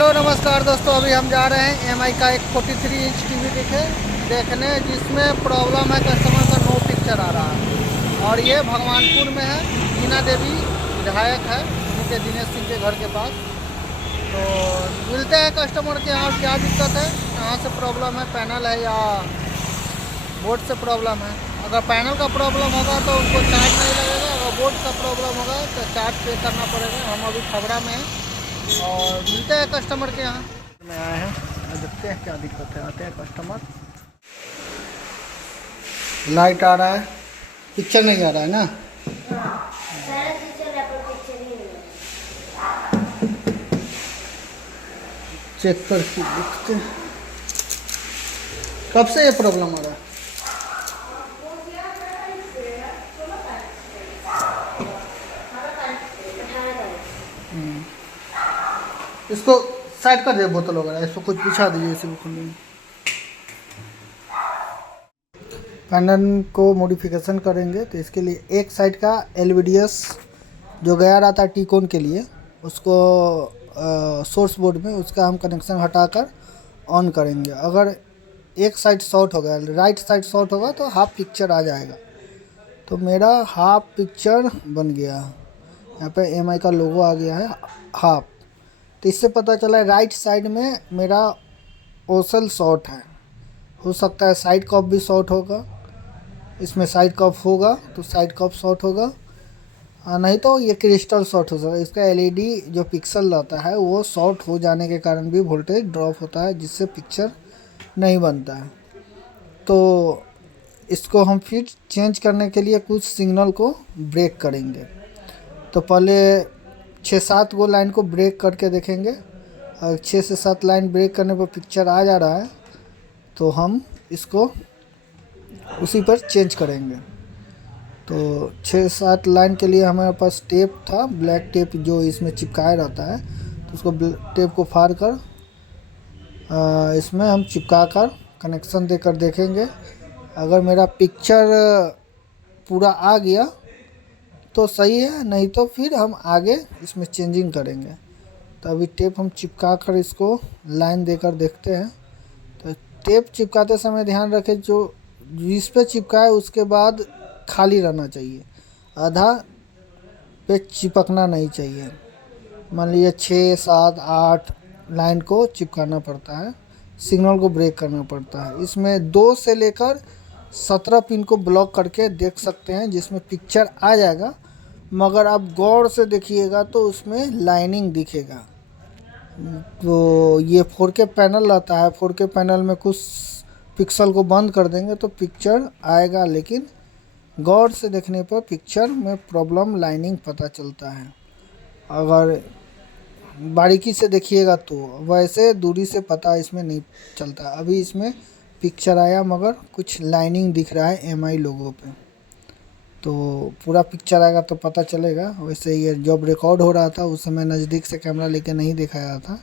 Hello नमस्कार दोस्तों, अभी हम जा रहे हैं एमआई का एक 43 इंच टीवी देखने जिसमें प्रॉब्लम है, कस्टमर का नो पिक्चर आ रहा है। और ये भगवानपुर में है, हीना देवी विधायक है, उनके दिनेश सिंह के घर के पास। तो मिलते हैं कस्टमर के यहाँ, क्या दिक्कत है, कहाँ से प्रॉब्लम है, पैनल है या बोर्ड से प्रॉब्लम है। अगर पैनल का प्रॉब्लम होगा तो उनको चार्ज नहीं लगेगा, अगर बोर्ड का प्रॉब्लम होगा तो चार्ज पे करना पड़ेगा। हम अभी खबरा में हैं और मिलते हैं कस्टमर के यहाँ में आए हैं, देखते हैं क्या दिक्कत है। आते हैं कस्टमर। लाइट आ रहा है, पिक्चर नहीं आ रहा है ना। चेक करके देखते हैं कब से ये प्रॉब्लम आ रहा है। इसको साइड कर दे, बोतल वगैरह इसको कुछ बिछा दीजिए, इसे खुले में। पैनल को मॉडिफिकेशन करेंगे तो इसके लिए एक साइड का एलवीडीएस जो गया रहता है टीकॉन के लिए, उसको सोर्स बोर्ड में उसका हम कनेक्शन हटाकर ऑन करेंगे। अगर एक साइड शॉर्ट होगा, राइट साइड शॉर्ट होगा तो हाफ पिक्चर आ जाएगा। तो मेरा हाफ पिक्चर बन गया, यहाँ पे एमआई का लोगो आ गया है हाफ। तो इससे पता चला है राइट साइड में मेरा ओसल शॉर्ट है। हो सकता है साइड कप भी शॉर्ट होगा, इसमें साइड कप होगा तो साइड कप शॉर्ट होगा, नहीं तो ये क्रिस्टल शॉर्ट हो सकता है। इसका एलईडी जो पिक्सल रहता है वो शॉर्ट हो जाने के कारण भी वोल्टेज ड्रॉप होता है, जिससे पिक्चर नहीं बनता है। तो इसको हम फिर चेंज करने के लिए कुछ सिग्नल को ब्रेक करेंगे। तो पहले 6-7 गो लाइन को ब्रेक करके देखेंगे, और 6 से 7 लाइन ब्रेक करने पर पिक्चर आ जा रहा है तो हम इसको उसी पर चेंज करेंगे। तो 6-7 लाइन के लिए हमारे पास टेप था, ब्लैक टेप जो इसमें चिपकाया रहता है, तो उसको टेप को फाड़ कर इसमें हम चिपका कर कनेक्शन देकर देखेंगे। अगर मेरा पिक्चर पूरा आ गया तो सही है, नहीं तो फिर हम आगे इसमें चेंजिंग करेंगे। तो अभी टेप हम चिपका कर इसको लाइन देकर देखते हैं। तो टेप चिपकाते समय ध्यान रखें, जो जिस पे चिपकाए उसके बाद खाली रहना चाहिए, आधा पे चिपकना नहीं चाहिए। मान लीजिए 6, 7, 8 लाइन को चिपकाना पड़ता है, सिग्नल को ब्रेक करना पड़ता है। इसमें 2 से लेकर 17 पिन को ब्लॉक करके देख सकते हैं, जिसमें पिक्चर आ जाएगा। मगर आप गौर से देखिएगा तो उसमें लाइनिंग दिखेगा। तो ये 4K पैनल रहता है, 4K पैनल में कुछ पिक्सल को बंद कर देंगे तो पिक्चर आएगा, लेकिन गौर से देखने पर पिक्चर में प्रॉब्लम लाइनिंग पता चलता है। अगर बारीकी से देखिएगा तो, वैसे दूरी से पता इसमें नहीं चलता। अभी इसमें पिक्चर आया मगर कुछ लाइनिंग दिख रहा है एमआई लोगो पे। तो पूरा पिक्चर आएगा तो पता चलेगा। वैसे ये जब रिकॉर्ड हो रहा था उस समय नज़दीक से कैमरा लेके नहीं दिखाया था,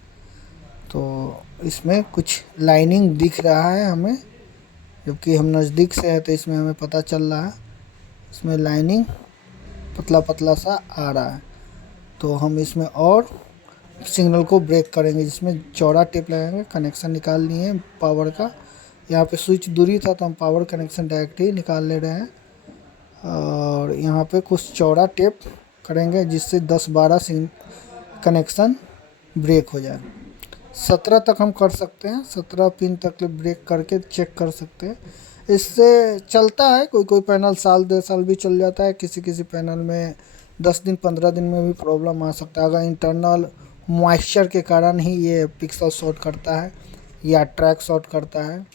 तो इसमें कुछ लाइनिंग दिख रहा है हमें, जबकि हम नज़दीक से है तो इसमें हमें पता चल रहा है इसमें लाइनिंग पतला पतला सा आ रहा है। तो हम इसमें और सिग्नल को ब्रेक करेंगे, जिसमें चौड़ा टेप लगाएंगे। कनेक्शन निकाल लिए पावर का, यहाँ पे स्विच दूरी था तो हम पावर कनेक्शन डायरेक्ट ही निकाल ले रहे हैं। और यहाँ पे कुछ चौड़ा टेप करेंगे जिससे 10-12 कनेक्शन ब्रेक हो जाए। 17 तक हम कर सकते हैं, 17 पिन तक ब्रेक करके चेक कर सकते हैं। इससे चलता है, कोई कोई पैनल साल 2 साल भी चल जाता है, किसी किसी पैनल में 10 दिन 15 दिन में भी प्रॉब्लम आ सकता है। अगर इंटरनल मॉइस्चर के कारण ही ये पिक्सल शॉर्ट करता है या ट्रैक शॉर्ट करता है,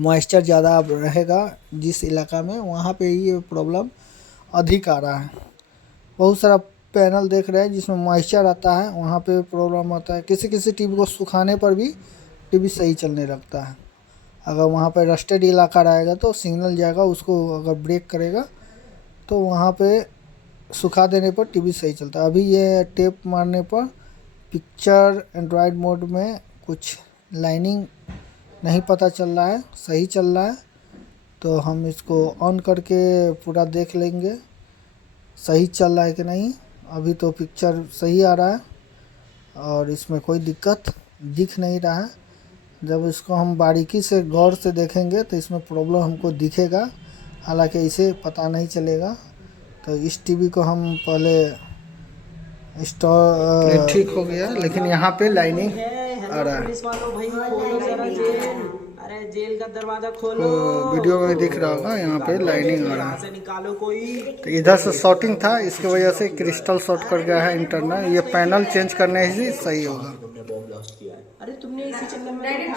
मॉइस्चर ज़्यादा रहेगा जिस इलाका में, वहाँ पे ही ये प्रॉब्लम अधिक आ रहा है। बहुत सारा पैनल देख रहे हैं जिसमें मॉइस्चर आता है, वहाँ पे प्रॉब्लम आता है। किसी किसी टीवी को सुखाने पर भी टीवी सही चलने लगता है। अगर वहाँ पे रस्टेड इलाका रहेगा तो सिग्नल जाएगा, उसको अगर ब्रेक करेगा तो वहाँ पे सुखा देने पर टीवी सही चलता है। अभी ये टेप मारने पर पिक्चर एंड्रॉयड मोड में कुछ लाइनिंग नहीं पता चल रहा है, सही चल रहा है। तो हम इसको ऑन करके पूरा देख लेंगे सही चल रहा है कि नहीं। अभी तो पिक्चर सही आ रहा है। और इसमें कोई दिक्कत दिख नहीं रहा है। जब इसको हम बारीकी से गौर से देखेंगे तो इसमें प्रॉब्लम हमको दिखेगा, हालांकि इसे पता नहीं चलेगा। तो इस टीवी को हम पहले इंस्टॉल ठीक हो गया, लेकिन यहाँ पे लाइनिंग आ रहा है। पुलिस वालों भाई खोलो जरा जेल, अरे जेल का दरवाजा खोलो। तो वीडियो में दिख रहा होगा यहाँ पे लाइनिंग आ रहा यहाँ से निकालो कोई। तो इधर से शॉर्टिंग था, इसकी वजह से क्रिस्टल शॉर्ट कर गया है इंटरनल। ये पैनल चेंज करने से सही होगा। अरे तुमने इसी चक्कर में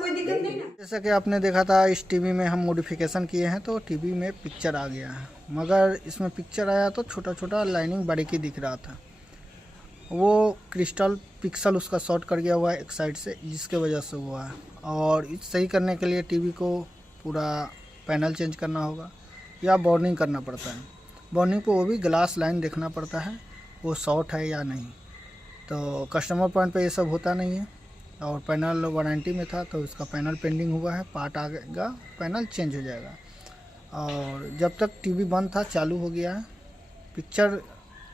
कोई दिक्कत नहीं ना। जैसा कि आपने देखा था इस टीवी में हम मॉडिफिकेशन किए हैं तो टीवी में पिक्चर आ गया है, मगर इसमें पिक्चर आया तो छोटा छोटा लाइनिंग बारीकी दिख रहा था। वो क्रिस्टल पिक्सल उसका शॉर्ट कर गया हुआ है एक साइड से, जिसके वजह से हुआ है। और इस सही करने के लिए टीवी को पूरा पैनल चेंज करना होगा या बॉर्निंग करना पड़ता है। बॉर्निंग को वो भी ग्लास लाइन देखना पड़ता है वो शॉर्ट है या नहीं। तो कस्टमर पॉइंट पे ये सब होता नहीं है। और पैनल वारंटी में था तो इसका पैनल पेंडिंग हुआ है, पार्ट आएगा पैनल चेंज हो जाएगा। और जब तक टीवी बंद था चालू हो गया है। पिक्चर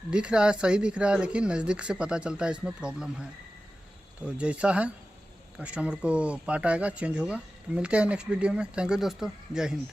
दिख रहा है, सही दिख रहा है, लेकिन नज़दीक से पता चलता है इसमें प्रॉब्लम है। तो जैसा है कस्टमर को पार्ट आएगा चेंज होगा। तो मिलते हैं नेक्स्ट वीडियो में। थैंक यू दोस्तों, जय हिंद।